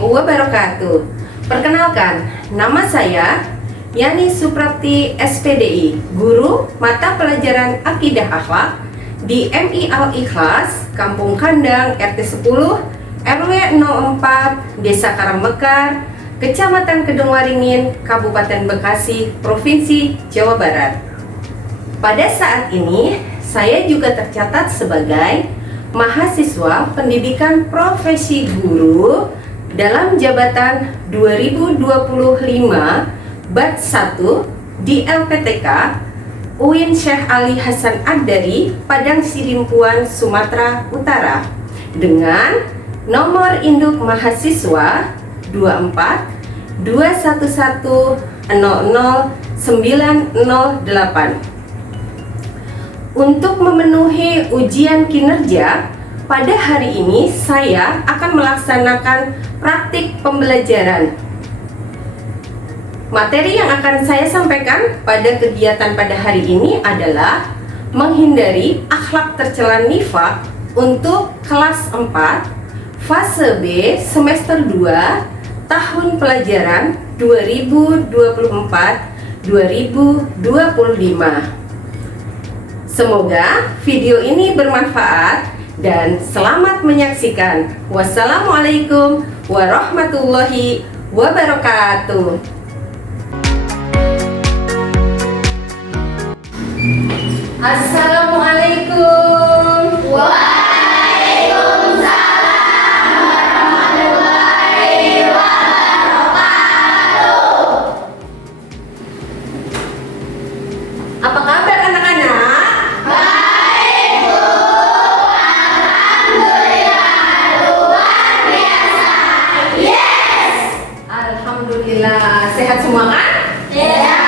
warahmatullahi wabarakatuh. Perkenalkan, nama saya Yani Suprapti SPDI, guru mata pelajaran Akidah Akhlak di MI Al-Ikhlas, Kampung Kandang, RT 10, RW 04, Desa Karangmekar, Kecamatan Kedungwaringin, Kabupaten Bekasi, Provinsi Jawa Barat. Pada saat ini, saya juga tercatat sebagai mahasiswa pendidikan profesi guru dalam jabatan 2025 Batch 1 di LPTK UIN Syekh Ali Hasan Ad-Dari, Padang Sidimpuan, Sumatera Utara, dengan nomor induk mahasiswa 24 211 00 908. Untuk memenuhi ujian kinerja, pada hari ini saya akan melaksanakan praktik pembelajaran. Materi yang akan saya sampaikan pada kegiatan pada hari ini adalah menghindari akhlak tercela nifak untuk kelas 4, fase B, semester 2, tahun pelajaran 2024-2025. Semoga video ini bermanfaat dan selamat menyaksikan. Wassalamualaikum warahmatullahi wabarakatuh. Assalamualaikum. Waalaikumsalam warahmatullahi wabarakatuh. Apa kabar anak-anak? Baik, Bu. Alhamdulillah, luar biasa. Yes. Alhamdulillah, sehat semua kan? Ya.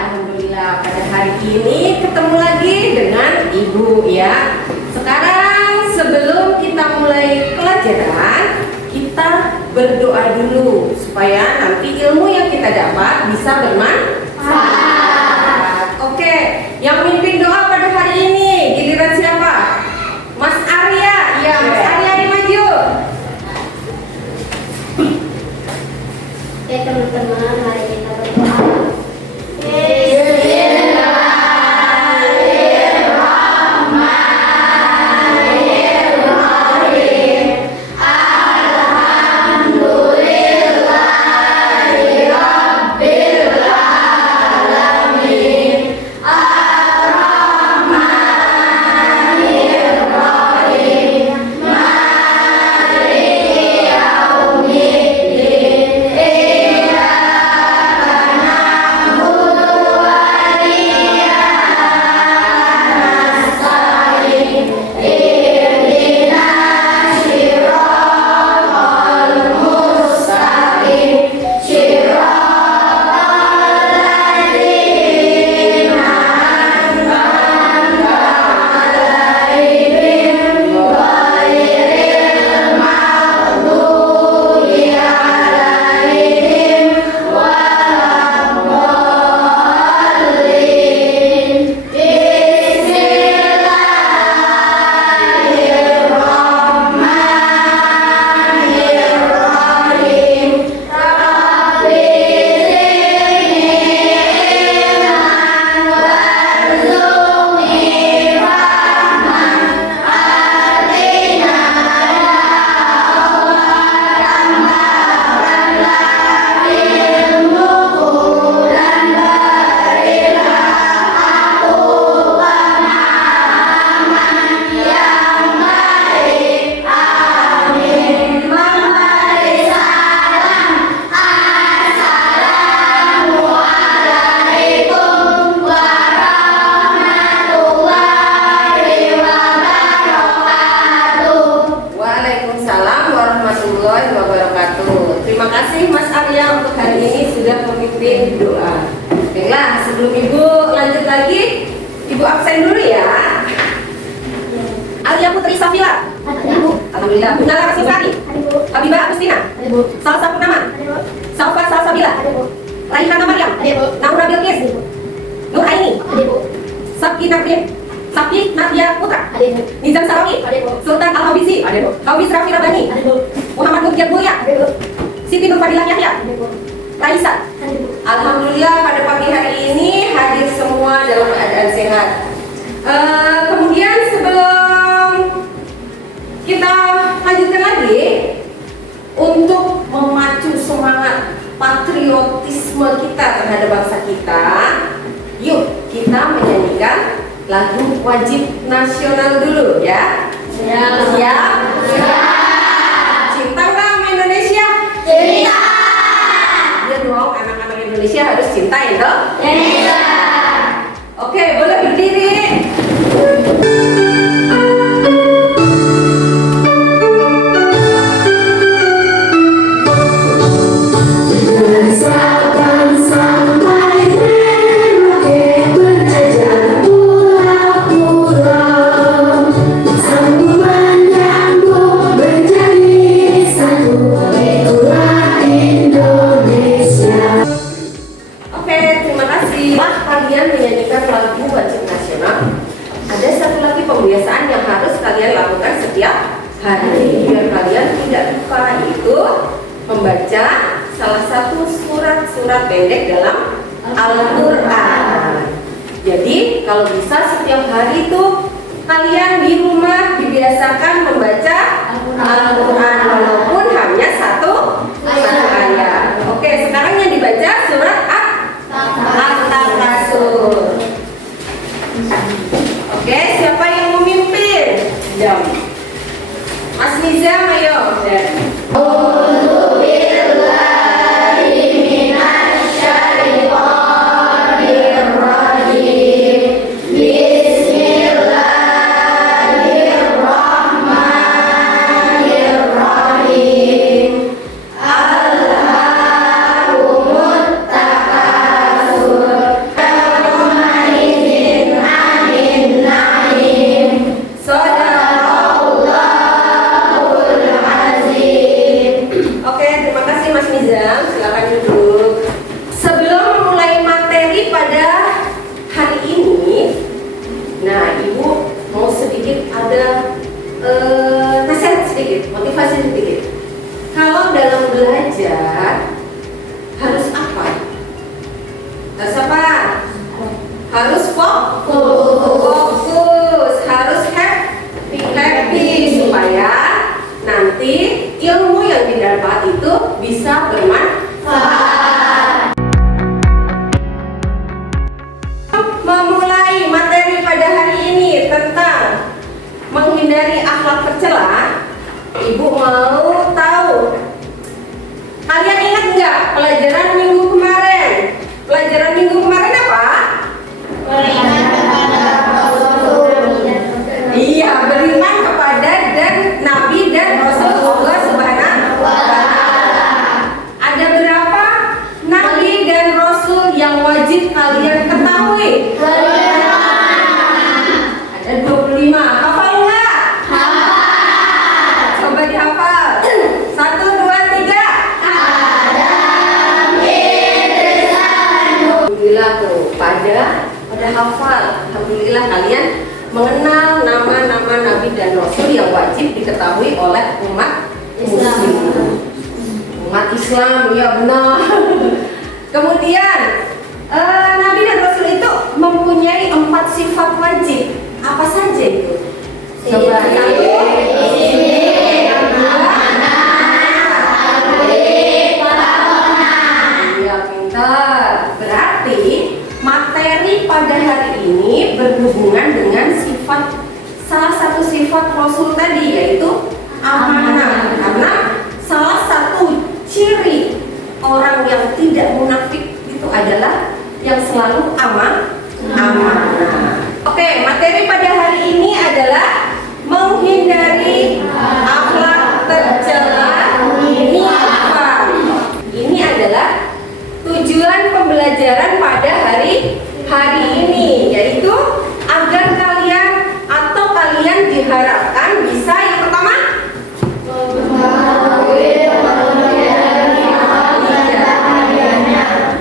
Alhamdulillah, pada hari ini ketemu lagi dengan Ibu ya. Sekarang sebelum kita mulai pelajaran, kita berdoa dulu supaya nanti ilmu yang kita dapat bisa bermanfaat. Oke, yang mimpin doa pada hari ini giliran siapa? Mas Arya. Ya, Mas Arya, ayo maju. Oke, teman-teman, mari kita berdoa. Waalaikumsalam warahmatullahi wabarakatuh. Terima kasih Mas Arya untuk hari ini sudah memimpin doa. Baiklah, sebelum Ibu lanjut lagi, Ibu absen dulu ya. Alia Putri Safila. Alhamdulillah. Bunala Rasulsari. Habibah Agustina. Salsa Purnama. Salfa Salsabila. Raihana Maryam. Naura Bilqis. Nur Aini. Sabki Nabrin. Sakti Nadia Putra, Ada Ibu. Nizam Sarawi, Ada Ibu. Sultan Al-Habisi, Ada Ibu. Hafiz Rafi Rabbani, Ada Ibu. Muhammad Nurkiat Mulia, Ada Ibu. Siti Nurfadilah Yahya, Ada Ibu. Raisa. Ada Ibu. Alhamdulillah pada pagi hari ini hadir semua dalam keadaan sehat. Kemudian sebelum kita lanjutkan lagi untuk memacu semangat patriotisme kita terhadap bangsa kita, yuk kita menyanyikan lagu wajib nasional dulu ya. Siap. Siap? Siap. Cinta nggak sama Indonesia? Cinta. Ya dong, anak-anak Indonesia harus cinta ya dong. Cinta. Oke, boleh berdiri. Oke, terima kasih. Kalian menyanyikan lagu wajib nasional. Ada satu lagi pembiasaan yang harus kalian lakukan setiap hari biar kalian tidak lupa, yaitu membaca salah satu surat-surat pendek dalam Al-Quran. Jadi kalau bisa setiap hari itu kalian di rumah dibiasakan membaca Al-Quran walaupun hanya satu ayat. Oke, sekarang yang dibaca surat At-Takasur. Oke, siapa yang memimpin? Jam. Mas Nizam, ayo. Oke, terima kasih Mas Nizam. Silakan duduk. Sebelum memulai materi pada hari ini, nah Ibu mau sedikit ada nasihat sedikit, motivasi sedikit. Kalau dalam belajar harus apa? Harus apa? Harus fokus, harus happy supaya nanti ilmu yang didapat itu bisa bermanfaat. Memulai materi pada hari ini tentang menghindari akhlak tercela, Ibu mau tahu, kalian ingat nggak pelajaran minggu kemarin? Pelajaran minggu kemarin apa? Iya, beriman kepada dan Nabi dan Rasul Allah Subhanahu wa Ta'ala. Ada berapa Nabi dan Rasul yang wajib kalian ketahui? Ada 25. Hafal nggak? Coba dihafal. 1, 2, 3. Alhamdulillah tuh, pada hafal. Alhamdulillah kalian mengenal nama-nama Nabi dan Rasul yang wajib diketahui oleh umat Muslim. Umat Islam, ya benar. Kemudian Nabi dan Rasul itu mempunyai 4 sifat wajib. Apa saja itu? Coba satu. Iya, pintar. Berarti materi pada hari ini berhubungan dengan salah satu sifat Rasul tadi, yaitu amanah. Karena salah satu ciri orang yang tidak munafik itu adalah yang selalu amanah. Oke, materi pada hari ini adalah menghindari akhlak tercela. Ini apa? Ini adalah tujuan pembelajaran pada hari ini, yaitu agar kalian diharapkan bisa yang pertama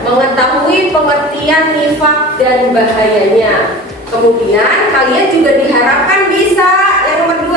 mengetahui pengertian nifak dan bahayanya. Kemudian kalian juga diharapkan bisa yang nomor 2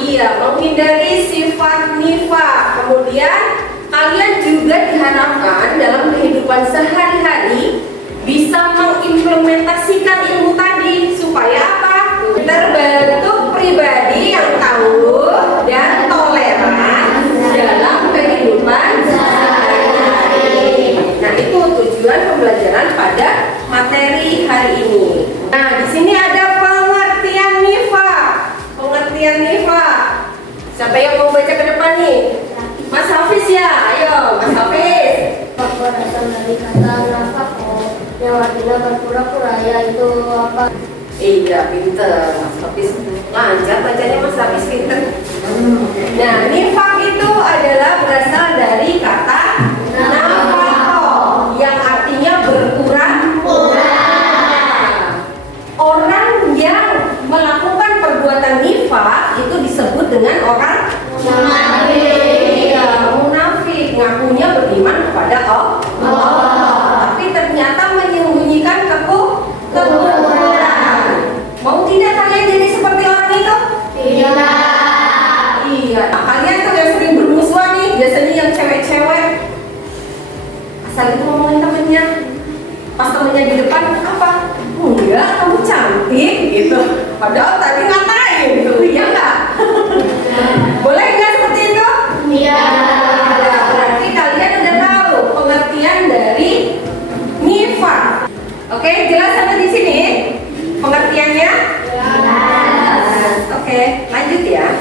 iya, menghindari sifat nifaq. Kemudian kalian juga diharapkan dalam kehidupan sehari-hari bisa mengimplementasikan ilmu tadi supaya apa? Terbentuk pribadi yang tangguh dan toleran dalam kehidupan sehari-hari. Nah, itu tujuan pembelajaran pada materi hari ini. Nah, di sini ada pengertian nifaq. Pengertian nifaq. Siapa yang mau baca ke depan nih? Mas Hafiz ya, ayo Mas Hafiz. Berasal dari kata nafako yang artinya berpura-pura, yaitu apa? Iya, pinter Mas Hafiz. Lancar bacanya Mas Hafiz, pinter. Nah, nifaq itu adalah berasal dari kata nafako yang artinya berpura-pura. Orang yang melakukan perbuatan nifaq itu disebut dengan orang munafik. Ya, munafik, ngakunya beriman kepada Allah, tapi ternyata menyembunyikan kekufuran. Mau tidak kalian jadi seperti orang itu? Iya. Nah, kalian tuh yang sering bermusuhan nih, biasanya yang cewek-cewek. Asal itu ngomongin temennya, pas temennya di depan apa? Enggak, kamu cantik gitu. Padahal tadi ngatain gitu, iya nggak? Boleh nggak seperti itu? Iya. Nah, berarti kalian udah tahu pengertian dari nifaq. Oke, jelas sampai di sini pengertiannya? Oke, lanjut ya.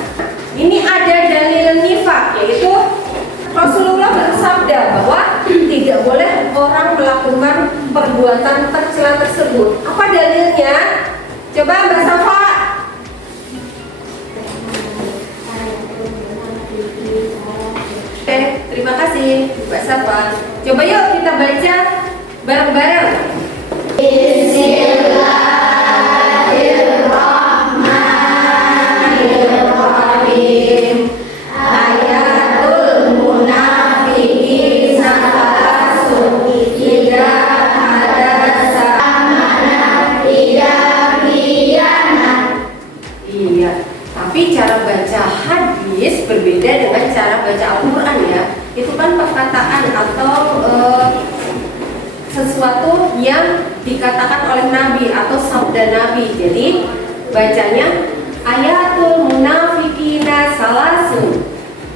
Ini ada dalil nifaq, yaitu Rasulullah bersabda bahwa tidak boleh orang melakukan perbuatan tercela tersebut. Apa dalilnya? Coba Mbak Safa. Oke, terima kasih Mbak Safa. Coba yuk kita baca bareng-bareng. Bismillahirrahmanirrahim. Ayatul munafiqin salasun idza hadasa amana idza khiyana. Iya, tapi cara baca hadis berbeda dengan cara baca Al-Quran ya. Itu kan perkataan atau sesuatu yang dikatakan oleh Nabi atau sabda Nabi. Jadi bacanya ayatul munafiqina salasun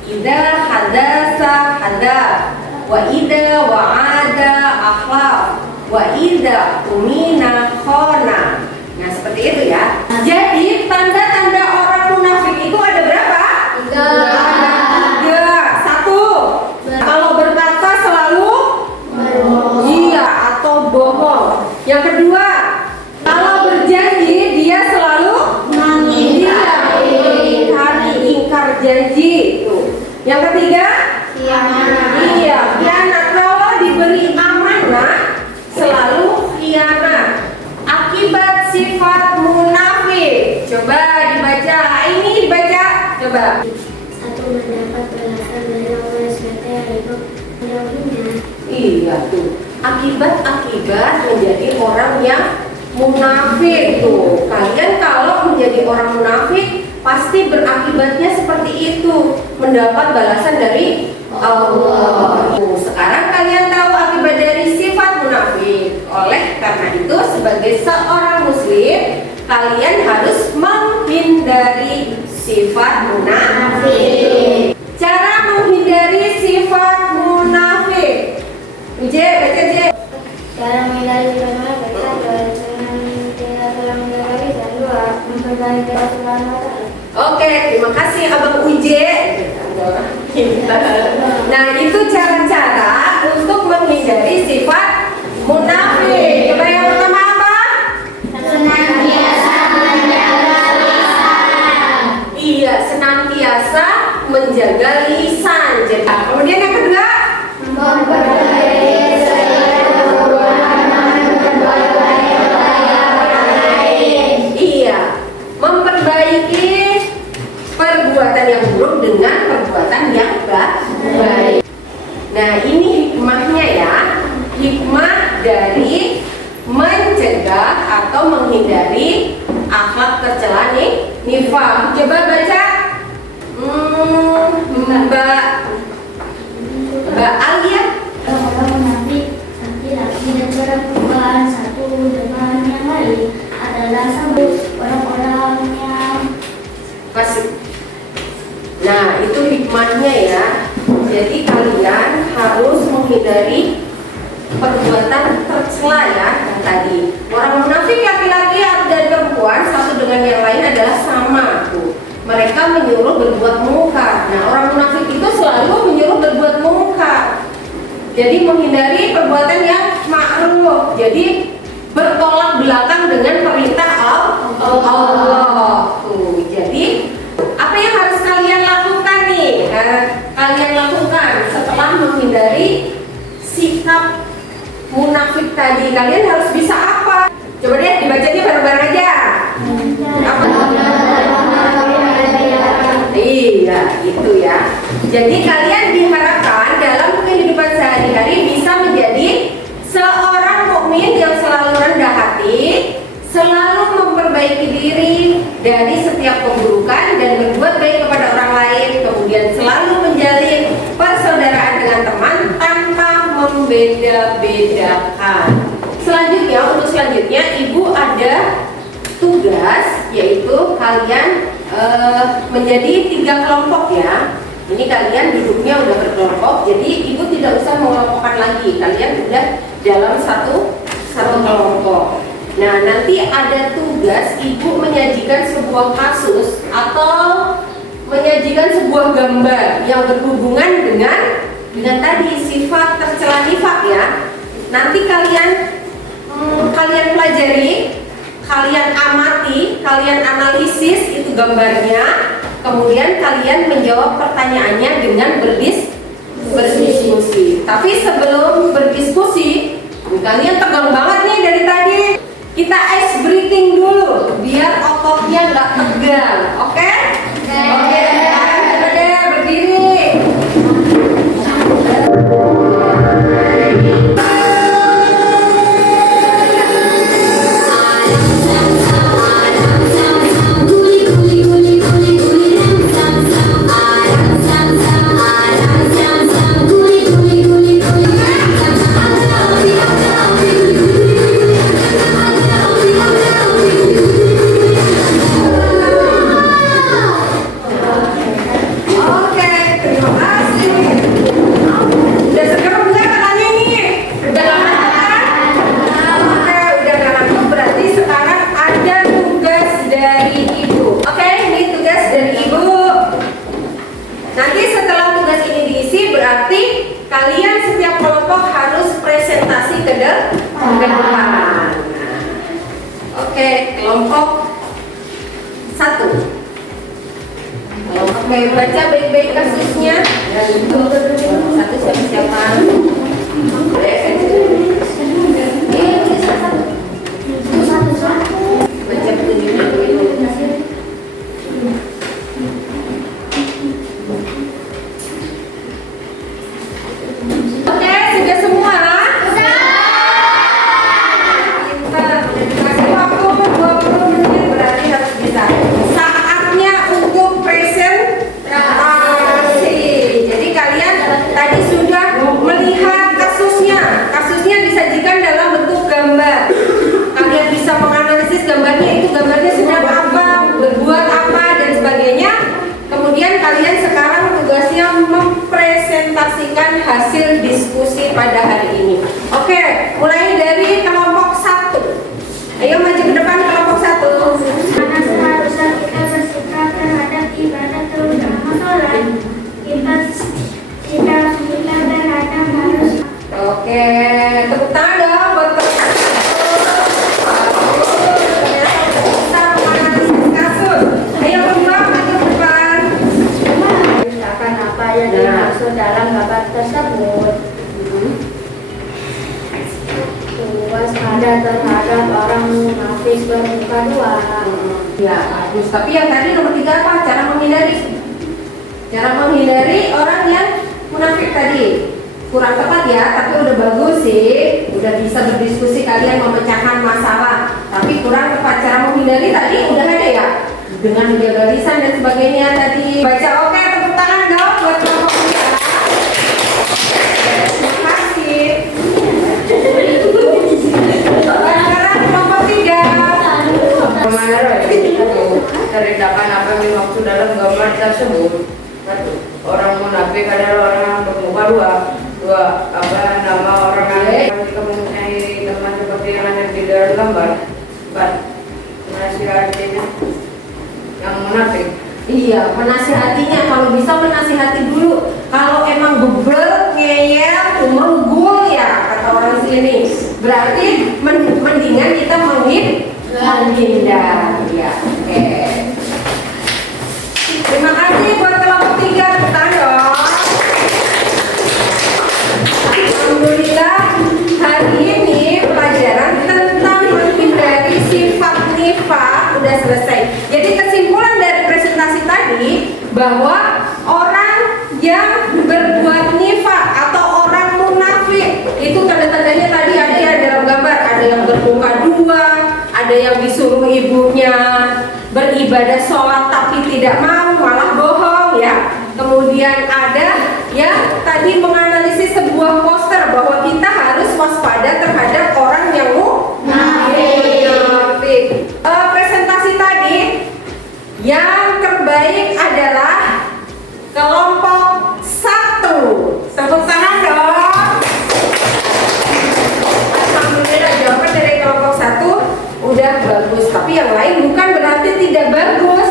idza hadasa hada wa idza wa'ada akhlaf wa idza umina khana. Nah, seperti itu ya. Jadi tanda-tanda orang munafik itu ada berapa? 3. 1. Kalau berkata selalu iya atau bohong. Yang kedua, kalau berjanji dia selalu ingkar janji. Yang ketiga, iya, khianat. Kalau diberi amanah selalu khianat. Akibat sifat munafik. Coba dibaca. Ini dibaca. Coba. 1. Mendapat balasan dari Allah SWT, yaitu menjauhinya. Iya tuh. Akibat-akibat menjadi orang yang munafik tuh. Kalian kalau menjadi orang munafik pasti berakibatnya seperti itu, mendapat balasan dari Allah. Sekarang kalian tahu akibat dari sifat munafik. Oleh karena itu sebagai seorang muslim kalian harus menghindari sifat munafik. Cara menghindari sifat munafik. J, baca J. Cara menghindari sifat munafik adalah dengan tidak saling menghindari dan 2. Memperbaiki Rasulullah. Oke, terima kasih Abang Uje. Nah, itu cara-cara untuk menghindari sifat munafik. Coba yang pertama apa? Senantiasa menjaga lisan. Iya, senantiasa menjaga lisan. Jadi, kemudian yang kedua, Memperbaiki segala perbuatan memperbaiki orang lain. iya, memperbaiki perbuatan yang buruk dengan perbuatan yang baik. Nah, ini hikmahnya ya. Hikmah dari Mbak Alia. Orang munafik laki-laki dan perempuan satu dengan yang lain adalah sama orang-orang yang Kasih. Nah, itu hikmahnya ya. Jadi kalian harus menghindari perbuatan tercela ya yang tadi. Orang munafik laki-laki dan perempuan satu dengan yang lain adalah sama tuh. Mereka menyuruh berbuat mungkar. Nah, orang munafik itu selalu menyuruh berbuat mungkar. Jadi menghindari perbuatan yang ma'ruf. Jadi bertolak belakang dengan perintah Allah. Tuh. Jadi apa yang harus kalian lakukan nih? Kalian lakukan setelah menghindari sikap munafik tadi. Kalian harus bisa apa? Coba deh dibacanya bareng-bareng aja. Apa? Iya, itu ya. Jadi kalian diharapkan dalam kehidupan sehari-hari bisa menjadi seorang mukmin yang selalu rendah hati, selalu memperbaiki diri dari setiap keburukan dan berbuat baik kepada orang lain, kemudian selalu menjalin persaudaraan dengan teman tanpa membeda-bedakan. Untuk selanjutnya Ibu ada tugas, yaitu kalian menjadi 3 kelompok ya. Ini kalian duduknya udah berkelompok, jadi Ibu tidak usah mengelompokkan lagi. Kalian udah dalam satu kelompok. Nah, nanti ada tugas Ibu menyajikan sebuah kasus atau menyajikan sebuah gambar yang berhubungan dengan tadi sifat tercela nifak ya. Nanti kalian pelajari, kalian amati, kalian analisis itu gambarnya, kemudian kalian menjawab pertanyaannya dengan berdiskusi. Tapi sebelum berdiskusi, kalian tegang banget nih dari tadi. Kita ice breathing dulu biar ototnya nggak tegang, oke? Oke, coba deh berdiri. Kalian setiap kelompok harus presentasi ke depan. Oke, kelompok 1. Oke, baca baik-baik kasusnya. Dan itu satu siapa-siapa. Baca dulu. Hasil diskusi pada hari ini. Oke, mulai dari kelompok 1. Ayo maju ke depan kelompok 1. Mana seharusnya kita bersikap terhadap ibadah terutama sholat. Kita terhadap harus. Oke, tepuk tangan dong buat kasus. Ayo kedua maju ke depan. Misalkan apa yang dimaksud dalam gambar tersebut. Waspada terhadap orang munafik bermuka 2. Ya, bagus. Tapi yang tadi nomor 3 apa? Cara menghindari. Cara menghindari orang yang munafik tadi. Kurang tepat ya, tapi udah bagus sih. Udah bisa berdiskusi, kalian memecahkan masalah. Tapi kurang tepat. Cara menghindari tadi udah ada ya. Dengan menjaga lisan dan sebagainya tadi. Baca oke, tepuk tangan dong buat kelompok 3. sebut. Orang munafik adalah orang bermuka dua nama orang lain. Jika mempunyai teman seperti yang ada di dalam gambar, menasihatinya yang munafik. Iya, menasihatinya kalau bisa menasihati dulu. Kalau emang bebel, ngeyel, menggul ya kata orang sini. Berarti mendingan kita menghindar. Ya, oke. Terima kasih buat kelompok 3, kita dong. Alhamdulillah hari ini pelajaran tentang menghindari sifat nifaq udah selesai. Jadi kesimpulan dari presentasi tadi bahwa orang yang berbuat nifaq atau orang munafik itu tanda-tandanya tadi ada ya dalam gambar, ada yang bermuka dua, ada yang disuruh ibunya beribadah sholat tapi tidak mau, malah bohong ya. Kemudian ada yang tadi menganalisis sebuah poster bahwa kita harus waspada terhadap orang yang munafik. Presentasi tadi yang terbaik adalah kelompok 1. Tepuk tangan dong. Alhamdulillah jawaban dari kelompok 1 udah bagus, tapi yang lain bukan berarti tidak bagus,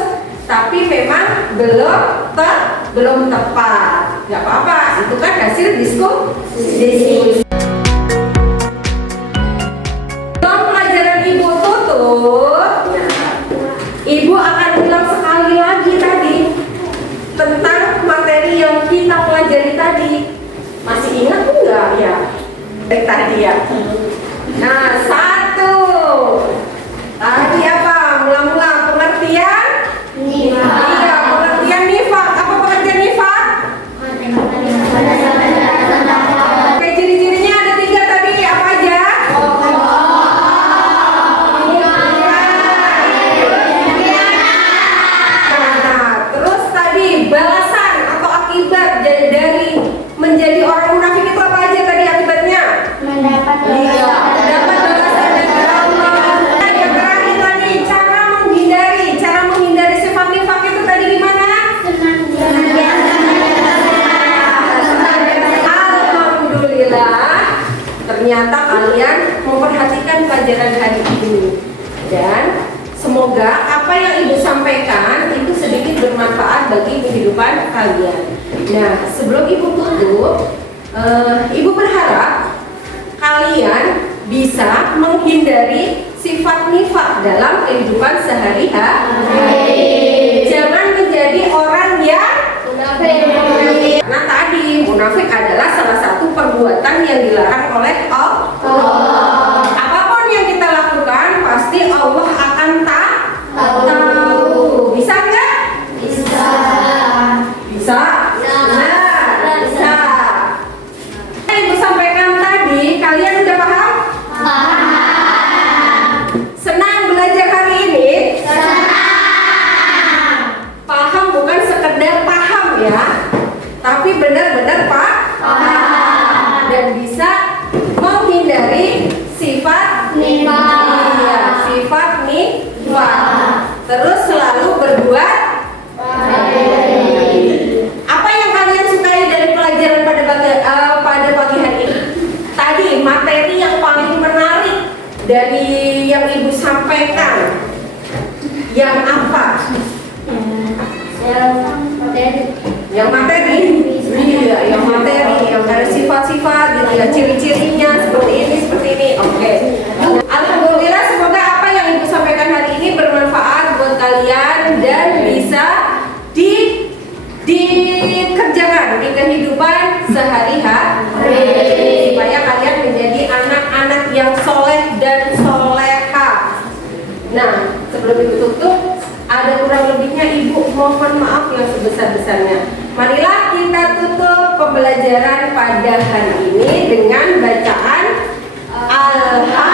tapi memang belum tepat. Gak apa-apa, itu kan hasil diskusi. Dalam pelajaran ibu tutup, ibu akan ulang sekali lagi tadi tentang materi yang kita pelajari tadi. Masih ingat enggak ya? Dari tadi ya. Nah, 1. Tadi apa? Mula-mula pengertian nifaq. Iya, pengertian nifaq. Apa pengertian nifaq? Oke, ciri-cirinya ada 3 tadi. Apa aja? Nah, terus tadi balasan atau akibat dari menjadi orang munafik itu apa aja tadi akibatnya? Mendapat balasan dari Allah. Yang terakhir tadi cara menghindari sifat nifaq itu tadi gimana? Alhamdulillah, ternyata kalian memperhatikan pelajaran hari ini dan semoga apa yang ibu sampaikan itu sedikit bermanfaat bagi kehidupan kalian. Nah, sebelum ibu tutup, ibu berharap kalian bisa menghindari sifat nifaq dalam kehidupan sehari-hari. Jangan menjadi orang yang munafik. Nah, tadi munafik adalah salah satu perbuatan yang dilarang oleh Allah. Apapun yang kita lakukan pasti Allah akan tahu. Bisa nggak? Bisa. Bisa. Ibu sampaikan tadi, kalian udah paham? Senang belajar hari ini? Paham bukan sekedar paham ya, tapi benar-benar paham dan bisa menghindari sifat nifaq. Iya, sifat nifaq. Terus selalu berbuat baik. Apa yang kalian sukai dari pelajaran pada pagi hari ini? Tadi materi yang paling menarik dari yang ibu sampaikan yang apa? Yang materi? Iya, yang materi, yang ada sifat-sifat, gitu ya, ciri-cirinya seperti ini. Oke. Alhamdulillah, semoga apa yang ibu sampaikan hari ini bermanfaat buat kalian dan bisa dikerjakan di kehidupan sehari-hari supaya kalian menjadi anak-anak yang soleh dan soleha. Nah, sebelum ibu tutup, ada kurang lebihnya ibu mohon maaf yang sebesar-besarnya. Marilah kita tutup pembelajaran pada hari ini dengan bacaan Alhamdulillah.